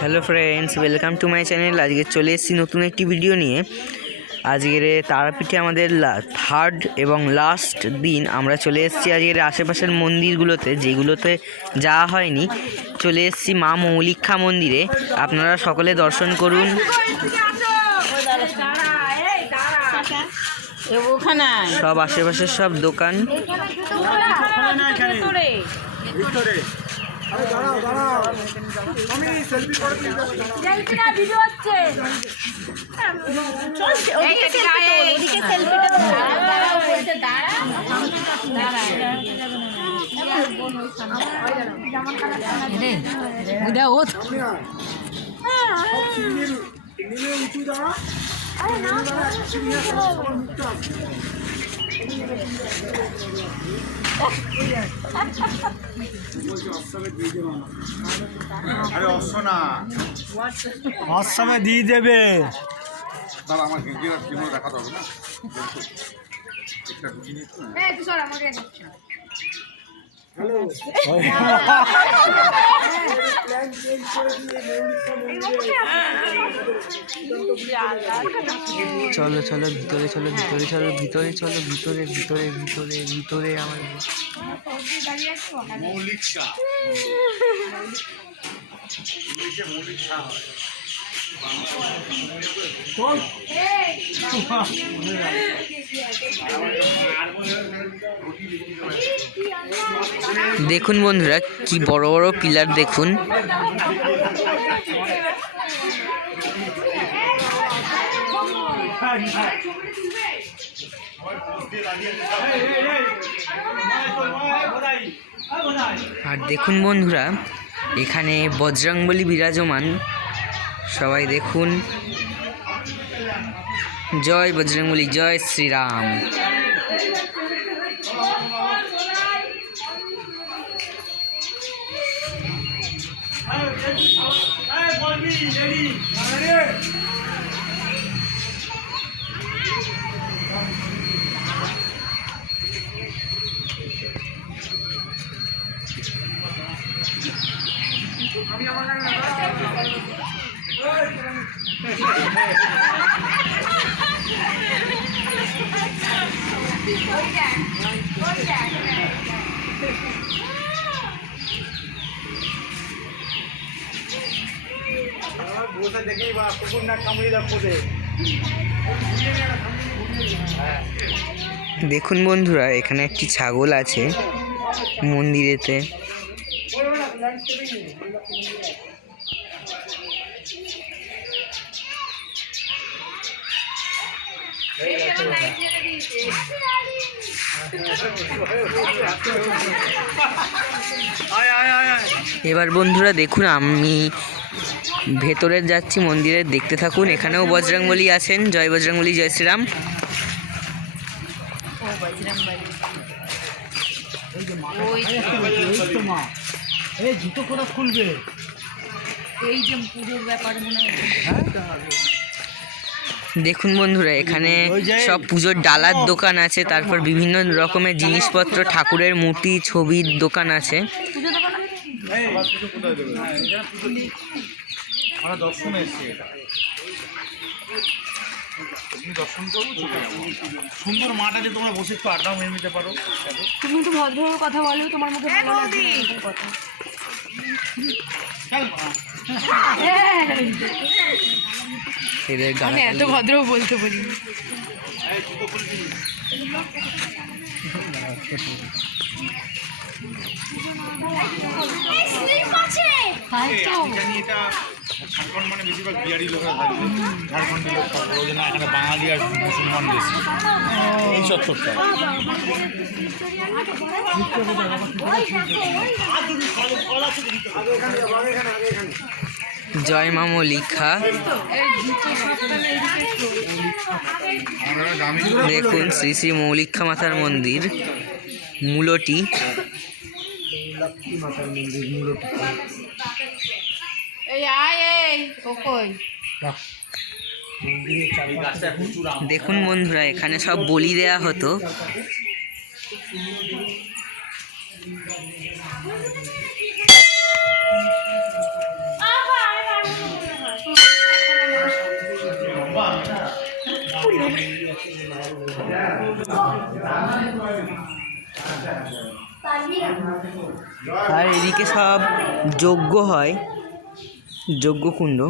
Hello friends, welcome to my channel. আজকে চলে এসেছি নতুন একটি ভিডিও নিয়ে। আজকের তারাপীঠে আমাদের থার্ড এবং লাস্ট দিন আমরা চলে এসেছি আজকের আশেপাশের মন্দিরগুলোতে, যেগুলোতে যাওয়া হয়নি। চলে এসেছি মা মৌলিক্ষা মন্দিরে। আপনারা সকলে দর্শন করুন। সব আশেপাশের সব দোকান। অসমে দিয়ে দেবে। চলো চলো ভিতরে চলো, ভিতরে চলো, ভিতরে চলো, ভিতরে ভিতরে ভিতরে ভিতরে আমার দেখুন বন্ধুরা, কি বড় বড় পিলার দেখুন। আর দেখুন বন্ধুরা, এখানে বজরংবলী বিরাজমান। সবাই দেখুন। জয় বজরংবলী, জয় শ্রীরাম। দেখুন বন্ধুরা, এখানে একটি ছাগল আছে মন্দিরেতে। এবার বন্ধুরা দেখুন, আমি ভেতরে যাচ্ছি মন্দিরে, দেখতে থাকুন। এখানেও বজরংবলী আছেন। জয় বজরংবলী, জয় শ্রীরাম। দেখুন বন্ধুরা, এখানে সব পুজোর ডালার দোকান আছে, তারপর বিভিন্ন রকমের জিনিসপত্র, ঠাকুরের মূর্তি, ছবির দোকান আছে। সুন্দর মাঠ আছে, তোমরা বসে একটু আড্ডা মেরে নিতে পারো। তুমি একটু ভদ্রভাবে কথা বলো, তোমার মুখে ভালো লাগছে কথা। আমি এত ভদ্র বলতে পারি। ঝাড়খণ্ড মানে বেশিরভাগ বিহারি লোকরা থাকবে, ঝাড়খণ্ডী লোক থাকবে, ওই জন্য এখানে বাঙালি আর মুসলমান বেশি এই চত্বরটা। জয় মা মৌলিক্ষা। দেখুন শ্রী শ্রী মৌলিক্ষা মাতার মন্দির, মূলটি। দেখুন বন্ধুরা, এখানে সব বলি দেয়া হতো। আর এদিকে সব যজ্ঞ হয়, যজ্ঞকুণ্ড।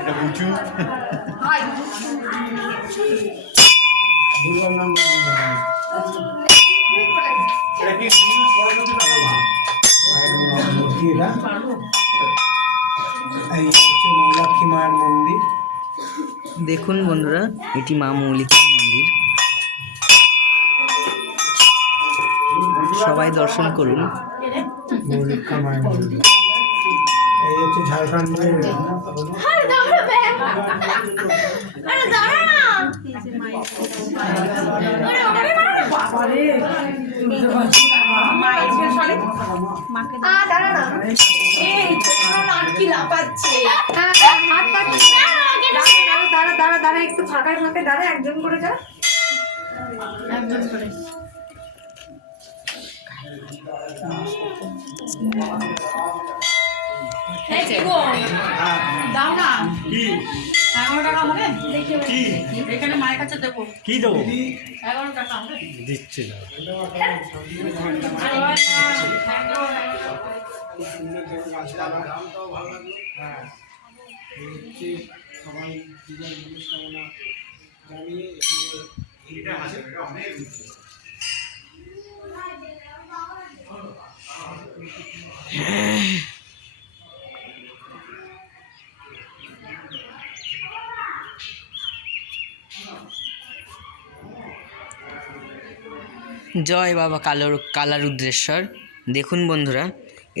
এটা বুঝু এটা কি সরস্বতী ঠাকুর? এই হচ্ছে মৌলাক্ষী মায়ের মন্দির। দেখুন বন্ধুরা, এটি মা মৌলিকার মন্দির, সবাই দর্শন করুন। মৌলিকা মায়ের মন্দির, এই হচ্ছে ঝাড়খণ্ডের দাঁড়া একটু ফাঁকায় ফাঁকায় দাঁড়া, একজন করে যা, একজন করে। দাও না 11 টাকা হবে, এখানে মায়ের কাছে দেবো। কি দেবো? 11 টাকা হবে, দিচ্ছে না। সবাই পূজার মনস্কামনা জানিয়ে জয় বাবা কালারুদ্রেশ্বর। দেখুন বন্ধুরা,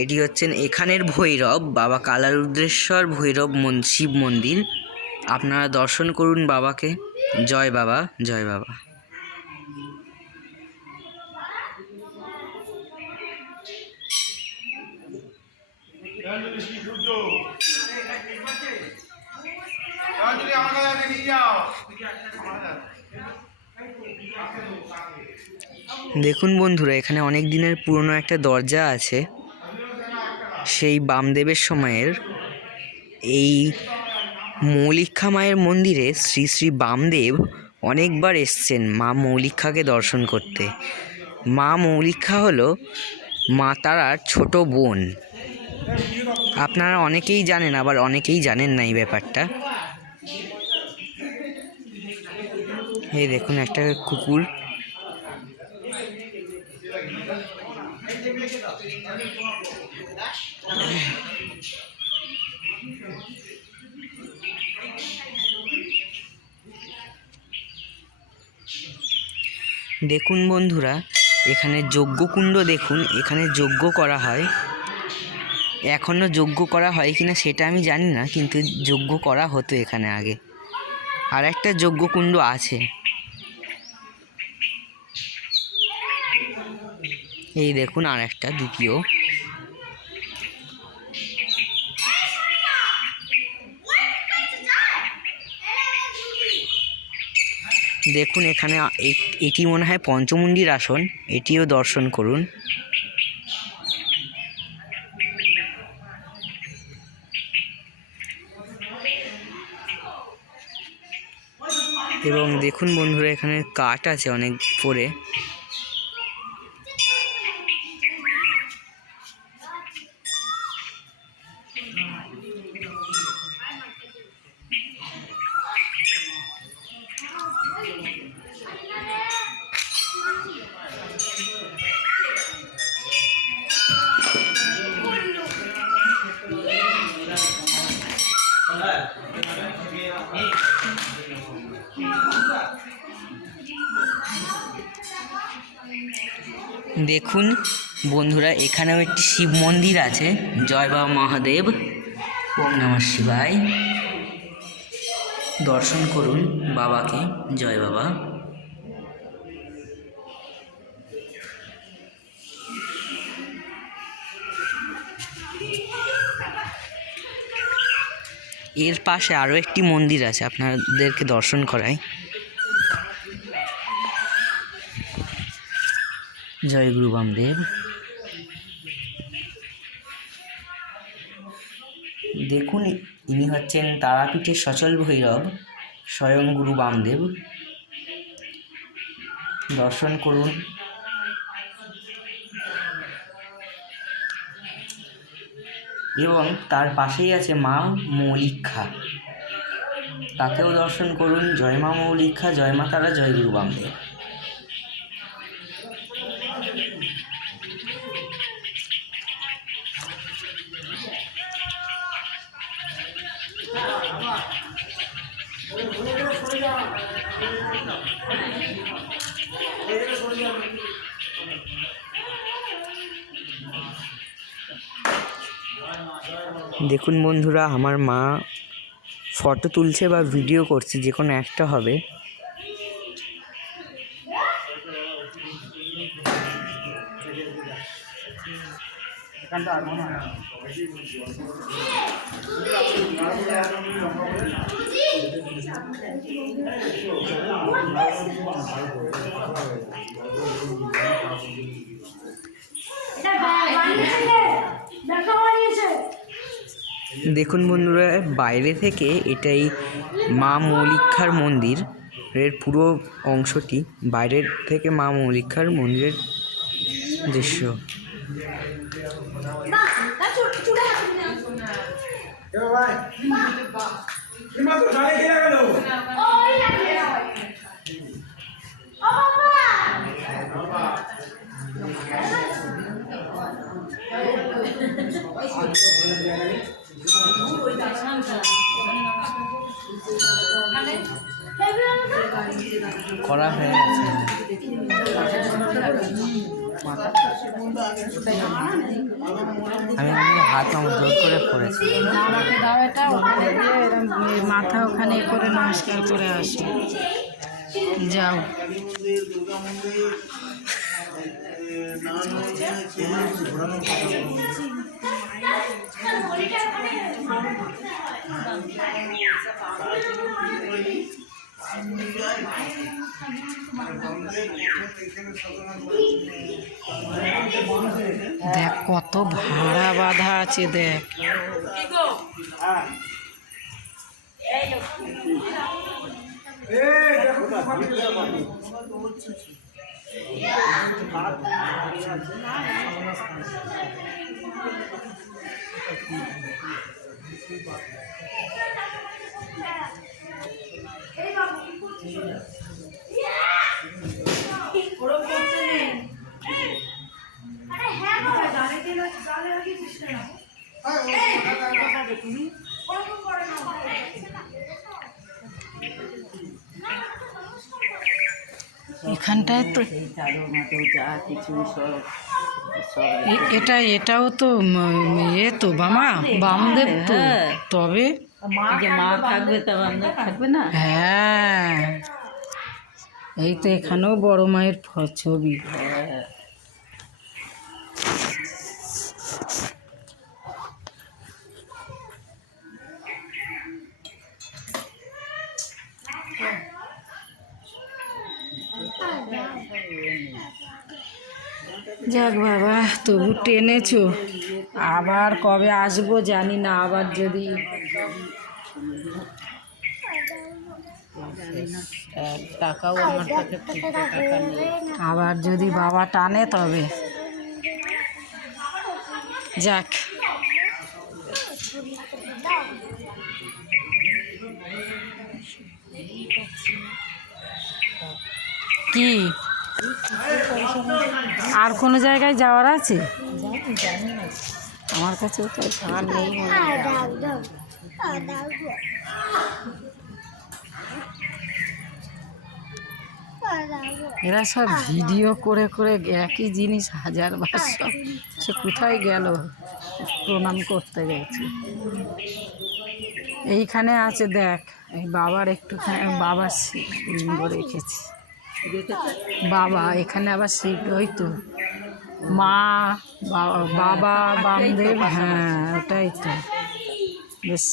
এটি হচ্ছেন এখানের ভৈরব, বাবা কালারুদ্রেশ্বর ভৈরব শিব মন্দির। আপনারা দর্শন করুন বাবাকে। জয় বাবা, জয় বাবা। দেখুন বন্ধুরা, এখানে অনেক দিনের পুরনো একটা দরজা আছে, সেই বামদেবের সময়ের। এই মৌলিক্ষা মায়ের মন্দিরে শ্রী শ্রী বামদেব অনেকবার এসছেন মা মৌলিক্ষাকে দর্শন করতে। মা মৌলিক্ষা হলো মা তারার ছোট বোন। আপনারা অনেকেই জানেন, আবার অনেকেই জানেন না এই ব্যাপারটা। এই দেখুন একটা কুকুর। দেখুন বন্ধুরা, এখানে যজ্ঞকুণ্ড দেখুন, এখানে যজ্ঞ করা হয়। এখনও যজ্ঞ করা হয় কিনা সেটা আমি জানি না, কিন্তু যজ্ঞ করা হতো এখানে আগে। আর একটা যজ্ঞকুণ্ড আছে, এই দেখুন আর একটা দ্বিতীয়। দেখুন এখানে এটি মনে হয় পঞ্চমুণ্ডির আসন, এটিও দর্শন করুন। এবং দেখুন বন্ধুরা, এখানে কাঠ আছে অনেক পরে। দেখুন বন্ধুরা, এখানেও একটি শিব মন্দির আছে। জয় বাবা মহাদেব, ওম নমঃ শিবায়। দর্শন করুন বাবাকে। জয় বাবা। এর পাশে আরও একটি মন্দির আছে, আপনাদেরকে দর্শন করাই। জয় গুরু বামদেব। দেখুন, ইনি হচ্ছেন তারাপীঠের সচল ভৈরব স্বয়ং গুরু বামদেব। দর্শন করুন। এবং তার পাশেই আছে মা মৌলিক্ষা, তাকেও দর্শন করুন। জয় মা মৌলিক্ষা, জয় মা তারা, জয় গুরু বামদেব। দেখুন বন্ধুরা, আমার মা ফটো তুলছে বা ভিডিও করছে, যে কোনো একটা হবে। দেখুন বন্ধুরা, বাইরে থেকে এটাই মা মৌলিক্ষার মন্দির এর পুরো অংশটি, বাইরের থেকে মা মৌলিক্ষার মন্দিরের দৃশ্য। করা হয়ে গেছে। আমি হাত আমার জোর করে পড়েছি। আমাকে দাও এটা, ওখানে গিয়ে এরম মাথা ওখানে করে নমস্কার করে আসো। যাও। দেখ কত ভাড়া বাঁধা আছে, দেখ। এখানটায় তো এটাও তো তো বামদেব তো, তবে মা থাকবে তা বামদেব থাকবে না। হ্যাঁ, এই তো এখানেও বড় মায়ের ছবি। যাক বাবা, তবু টেনেছো। আবার কবে আসবো জানি না, আবার যদি টাকাও আমার কাছে টাকা নেই, আবার যদি বাবা টানে তবে। যাক, কি আর কোনো জায়গায় যাওয়ার আছে? আমার কাছে তো আর নেই। এরা সব ভিডিও করে করে একই জিনিস হাজারবার, সব সে কোথায় গেল? প্রণাম করতে গেছে। এইখানে আছে দেখ, এই বাবার একটুখানি বাবার লিঙ্গ রেখেছে। বাবা এখানে আবার ওই তো মা বাবা বামদেব, হ্যাঁ ওটাই তো। বেশ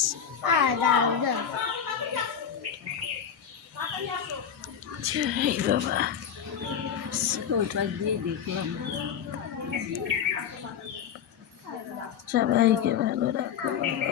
বাবা, ওই পাশ দিয়ে দেখলাম। সবাইকে ভালো রাখো বাবা।